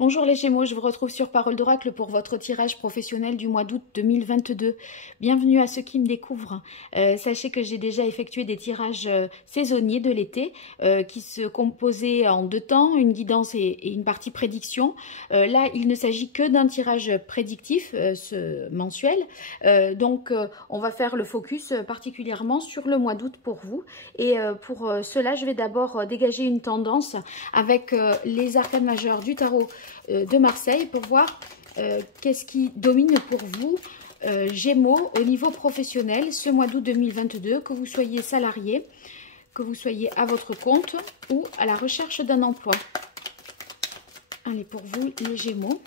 Bonjour les Gémeaux, je vous retrouve sur Parole d'Oracle pour votre tirage professionnel du mois d'août 2022. Bienvenue à ceux qui me découvrent. Sachez que j'ai déjà effectué des tirages saisonniers de l'été qui se composaient en deux temps, une guidance et une partie prédiction. Là, il ne s'agit que d'un tirage prédictif mensuel. Donc, on va faire le focus particulièrement sur le mois d'août pour vous. Et pour cela, je vais d'abord dégager une tendance avec les arcanes majeures du tarot de Marseille pour voir qu'est-ce qui domine pour vous, Gémeaux, au niveau professionnel ce mois d'août 2022, que vous soyez salarié, que vous soyez à votre compte ou à la recherche d'un emploi. Allez, pour vous les Gémeaux,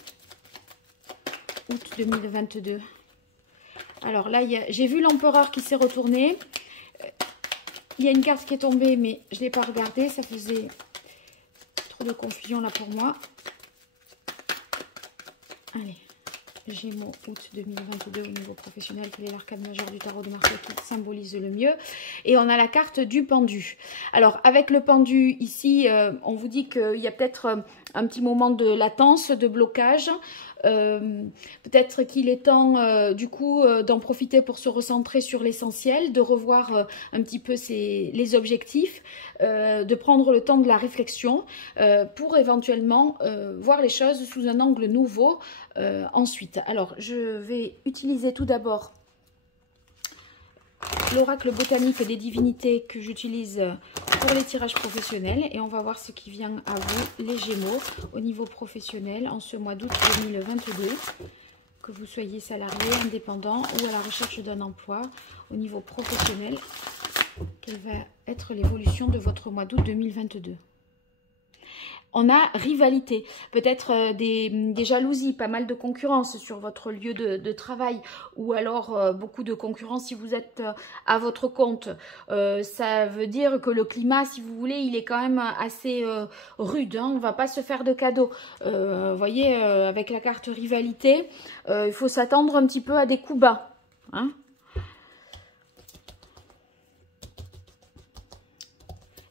août 2022. Alors là, j'ai vu l'empereur qui s'est retourné. Il y a une carte qui est tombée, mais je ne l'ai pas regardée. Ça faisait trop de confusion là pour moi. Allez, Gémeaux, août 2022 au niveau professionnel. Quelle est l'arcane majeure du tarot de Marseille qui symbolise le mieux? Et on a la carte du pendu. Alors, avec le pendu, ici, on vous dit qu'il y a peut-être un petit moment de latence, de blocage. Peut-être qu'il est temps du coup d'en profiter pour se recentrer sur l'essentiel, de revoir un petit peu les objectifs, de prendre le temps de la réflexion pour éventuellement voir les choses sous un angle nouveau ensuite. Alors je vais utiliser tout d'abord l'oracle botanique des divinités que j'utilise pour les tirages professionnels et on va voir ce qui vient à vous les Gémeaux au niveau professionnel en ce mois d'août 2022, que vous soyez salarié, indépendant ou à la recherche d'un emploi. Au niveau professionnel, quelle va être l'évolution de votre mois d'août 2022? On a rivalité, peut-être des jalousies, pas mal de concurrence sur votre lieu de travail ou alors beaucoup de concurrence si vous êtes à votre compte. Ça veut dire que le climat, si vous voulez, il est quand même assez rude. Hein, on ne va pas se faire de cadeaux. Vous voyez, avec la carte rivalité, il faut s'attendre un petit peu à des coups bas. Hein.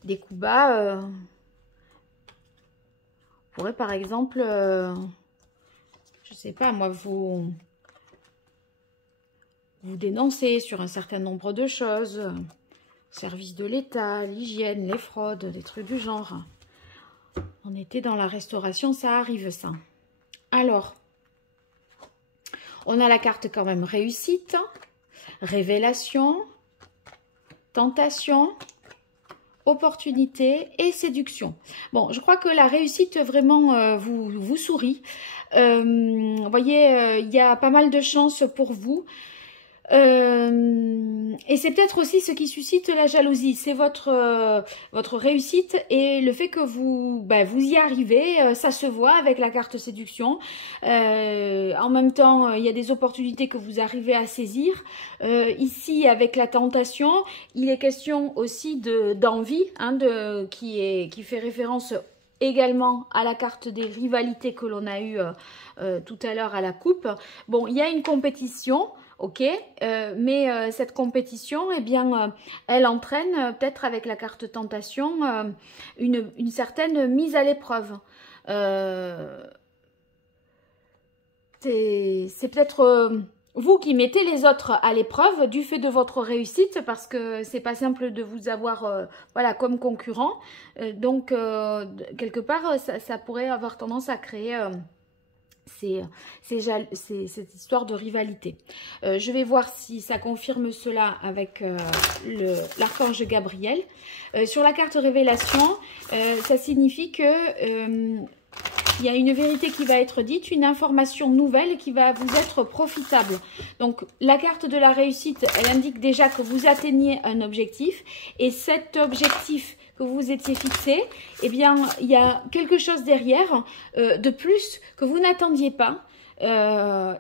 Des coups bas... pourrait par exemple, je sais pas moi, vous dénoncer sur un certain nombre de choses, service de l'État, l'hygiène, les fraudes, des trucs du genre. On était dans la restauration, ça arrive ça. Alors, on a la carte quand même réussite, révélation, tentation, opportunité et séduction. Bon, je crois que la réussite vraiment vous sourit. Vous voyez, il y a pas mal de chance pour vous. Et c'est peut-être aussi ce qui suscite la jalousie. C'est votre réussite et le fait que vous y arrivez, ça se voit avec la carte séduction. En même temps, il y a des opportunités que vous arrivez à saisir. Ici, avec la tentation, il est question aussi d'envie, hein, qui fait référence également à la carte des rivalités que l'on a eu tout à l'heure à la coupe. Bon, il y a une compétition. Ok, mais cette compétition, eh bien, elle entraîne peut-être avec la carte tentation une certaine mise à l'épreuve. C'est peut-être vous qui mettez les autres à l'épreuve du fait de votre réussite parce que c'est pas simple de vous avoir voilà, comme concurrent. Donc, quelque part, ça pourrait avoir tendance à créer... cette histoire de rivalité. Je vais voir si ça confirme cela avec l'archange Gabriel. Sur la carte révélation, ça signifie que il y a une vérité qui va être dite, une information nouvelle qui va vous être profitable. Donc, la carte de la réussite, elle indique déjà que vous atteignez un objectif. Et cet objectif que vous vous étiez fixé, eh bien, il y a quelque chose derrière de plus que vous n'attendiez pas.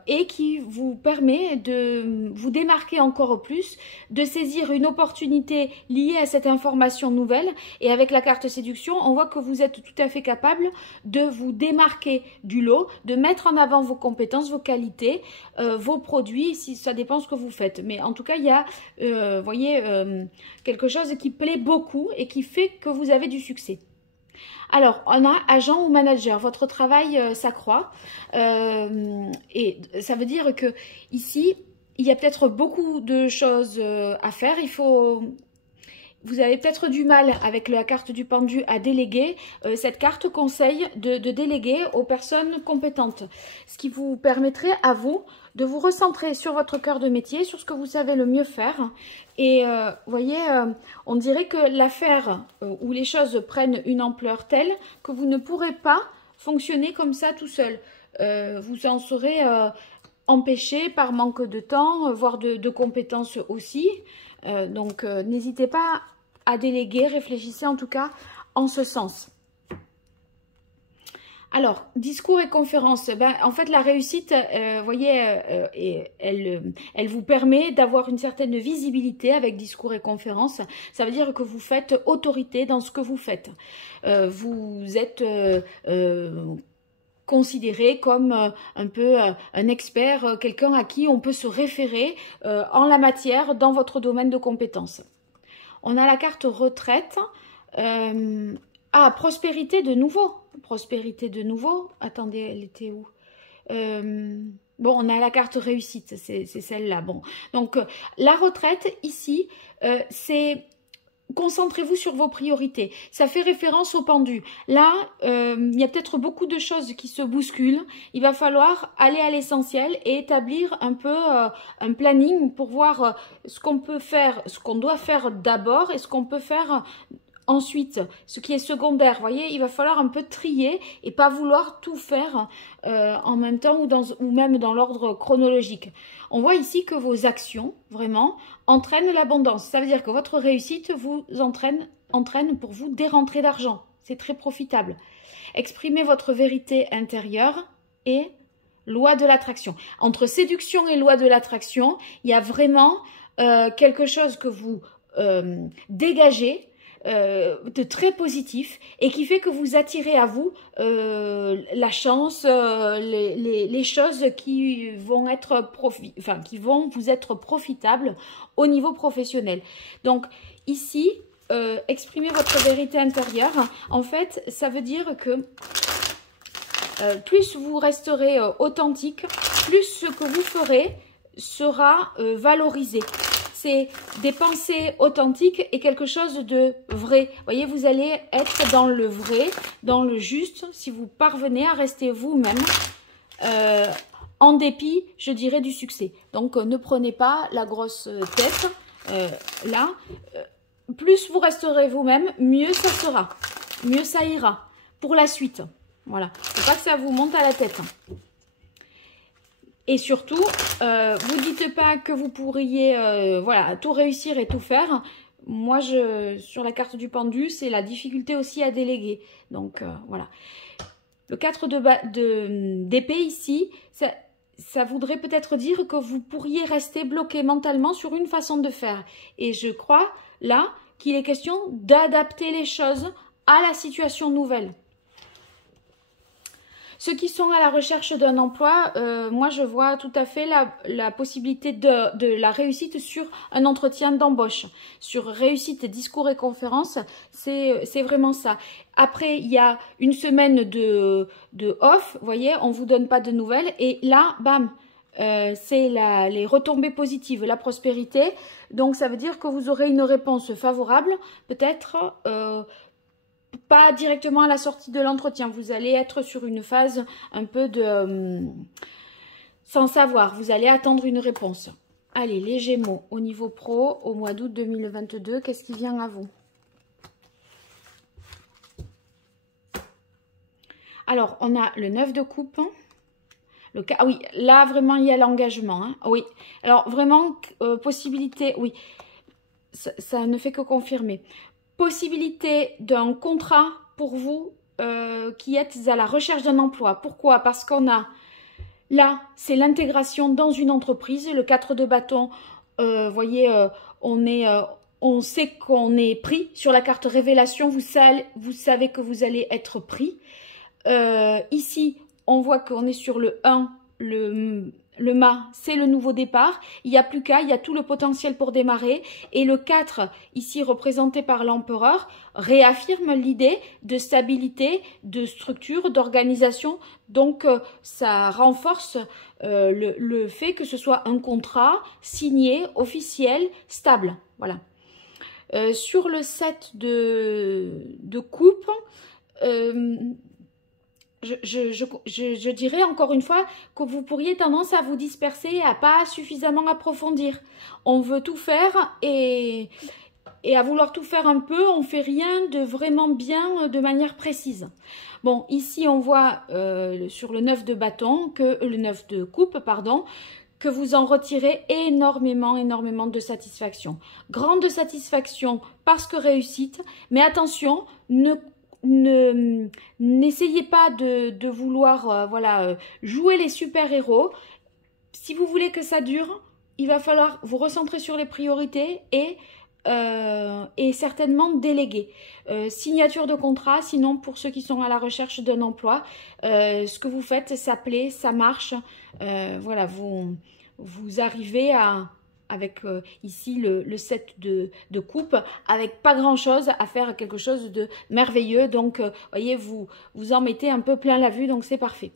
Et qui vous permet de vous démarquer encore plus, de saisir une opportunité liée à cette information nouvelle. Et avec la carte séduction, on voit que vous êtes tout à fait capable de vous démarquer du lot, de mettre en avant vos compétences, vos qualités, vos produits, si ça dépend ce que vous faites. Mais en tout cas, il y a, voyez, quelque chose qui plaît beaucoup et qui fait que vous avez du succès. Alors, on a agent ou manager. Votre travail s'accroît. Et ça veut dire que ici, il y a peut-être beaucoup de choses à faire. Vous avez peut-être du mal avec la carte du pendu à déléguer. Cette carte conseille de déléguer aux personnes compétentes. Ce qui vous permettrait à vous de vous recentrer sur votre cœur de métier, sur ce que vous savez le mieux faire. Et vous voyez, on dirait que l'affaire où les choses prennent une ampleur telle que vous ne pourrez pas fonctionner comme ça tout seul. Vous en serez empêché par manque de temps, voire de compétences aussi. Donc, n'hésitez pas à déléguer, réfléchissez en tout cas en ce sens. Alors, discours et conférences, en fait la réussite, vous voyez, elle vous permet d'avoir une certaine visibilité avec discours et conférences. Ça veut dire que vous faites autorité dans ce que vous faites. Vous êtes considéré comme un peu un expert, quelqu'un à qui on peut se référer en la matière dans votre domaine de compétences. On a la carte retraite. Prospérité de nouveau. Prospérité de nouveau. Attendez, elle était où? Bon, on a la carte réussite, c'est celle-là. Bon, donc la retraite ici, c'est concentrez-vous sur vos priorités. Ça fait référence au pendu. Là, il y a peut-être beaucoup de choses qui se bousculent. Il va falloir aller à l'essentiel et établir un peu un planning pour voir ce qu'on peut faire, ce qu'on doit faire d'abord et ce qu'on peut faire ensuite, ce qui est secondaire. Vous voyez, il va falloir un peu trier et pas vouloir tout faire en même temps ou même dans l'ordre chronologique. On voit ici que vos actions, vraiment, entraînent l'abondance. Ça veut dire que votre réussite vous entraîne pour vous des rentrées d'argent. C'est très profitable. Exprimez votre vérité intérieure et loi de l'attraction. Entre séduction et loi de l'attraction, il y a vraiment quelque chose que vous dégagez de très positif et qui fait que vous attirez à vous la chance, les choses qui vont vous être profitables au niveau professionnel. Donc ici, exprimez votre vérité intérieure. En fait, ça veut dire que plus vous resterez authentique, plus ce que vous ferez sera valorisé. C'est des pensées authentiques et quelque chose de vrai. Vous voyez, vous allez être dans le vrai, dans le juste, si vous parvenez à rester vous-même, en dépit, je dirais, du succès. Donc, ne prenez pas la grosse tête, là. Plus vous resterez vous-même, mieux ça sera, mieux ça ira pour la suite. Voilà, faut pas que ça vous monte à la tête. Et surtout, vous dites pas que vous pourriez voilà, tout réussir et tout faire. Moi, sur la carte du pendu, c'est la difficulté aussi à déléguer. Donc, voilà. Le 4 d'épée ici, ça voudrait peut-être dire que vous pourriez rester bloqué mentalement sur une façon de faire. Et je crois, là, qu'il est question d'adapter les choses à la situation nouvelle. Ceux qui sont à la recherche d'un emploi, moi je vois tout à fait la possibilité de la réussite sur un entretien d'embauche. Sur réussite, discours et conférences, c'est vraiment ça. Après, il y a une semaine de off, vous voyez, on ne vous donne pas de nouvelles. Et là, bam, c'est les retombées positives, la prospérité. Donc ça veut dire que vous aurez une réponse favorable, peut-être pas directement à la sortie de l'entretien. Vous allez être sur une phase un peu de sans savoir. Vous allez attendre une réponse. Allez, les Gémeaux, au niveau pro, au mois d'août 2022, qu'est-ce qui vient à vous? Alors, on a le 9 de coupe. Ah oui, là, vraiment, il y a l'engagement. Hein. Oui, alors vraiment, possibilité, oui, ça ne fait que confirmer. Possibilité d'un contrat pour vous qui êtes à la recherche d'un emploi. Pourquoi? Parce qu'on a, là, c'est l'intégration dans une entreprise. Le 4 de bâton, vous voyez, on sait qu'on est pris. Sur la carte révélation, vous savez que vous allez être pris. Ici, on voit qu'on est sur le 1, le mât, c'est le nouveau départ. Il n'y a plus qu'à, il y a tout le potentiel pour démarrer. Et le 4, ici représenté par l'empereur, réaffirme l'idée de stabilité, de structure, d'organisation. Donc, ça renforce le fait que ce soit un contrat signé, officiel, stable. Voilà. Sur le 7 de coupe, je dirais encore une fois que vous pourriez tendance à vous disperser et à pas suffisamment approfondir. On veut tout faire et à vouloir tout faire un peu, on fait rien de vraiment bien de manière précise. Bon, ici on voit sur le 9 de bâton, le 9 de coupe, pardon, que vous en retirez énormément de satisfaction. Grande satisfaction parce que réussite, mais attention, n'essayez pas de vouloir jouer les super-héros. Si vous voulez que ça dure, il va falloir vous recentrer sur les priorités et certainement déléguer. Signature de contrat, sinon pour ceux qui sont à la recherche d'un emploi, ce que vous faites, ça plaît, ça marche. Voilà, vous arrivez avec ici le 7 de coupe, avec pas grand chose à faire quelque chose de merveilleux. Donc, voyez, vous en mettez un peu plein la vue, donc c'est parfait.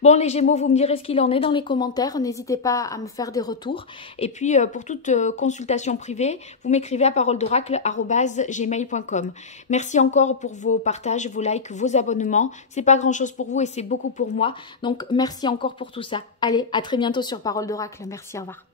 Bon, les Gémeaux, vous me direz ce qu'il en est dans les commentaires. N'hésitez pas à me faire des retours. Et puis, pour toute consultation privée, vous m'écrivez à paroledoracle@gmail.com. Merci encore pour vos partages, vos likes, vos abonnements. C'est pas grand-chose pour vous et c'est beaucoup pour moi. Donc, merci encore pour tout ça. Allez, à très bientôt sur Parole d'Oracle. Merci, au revoir.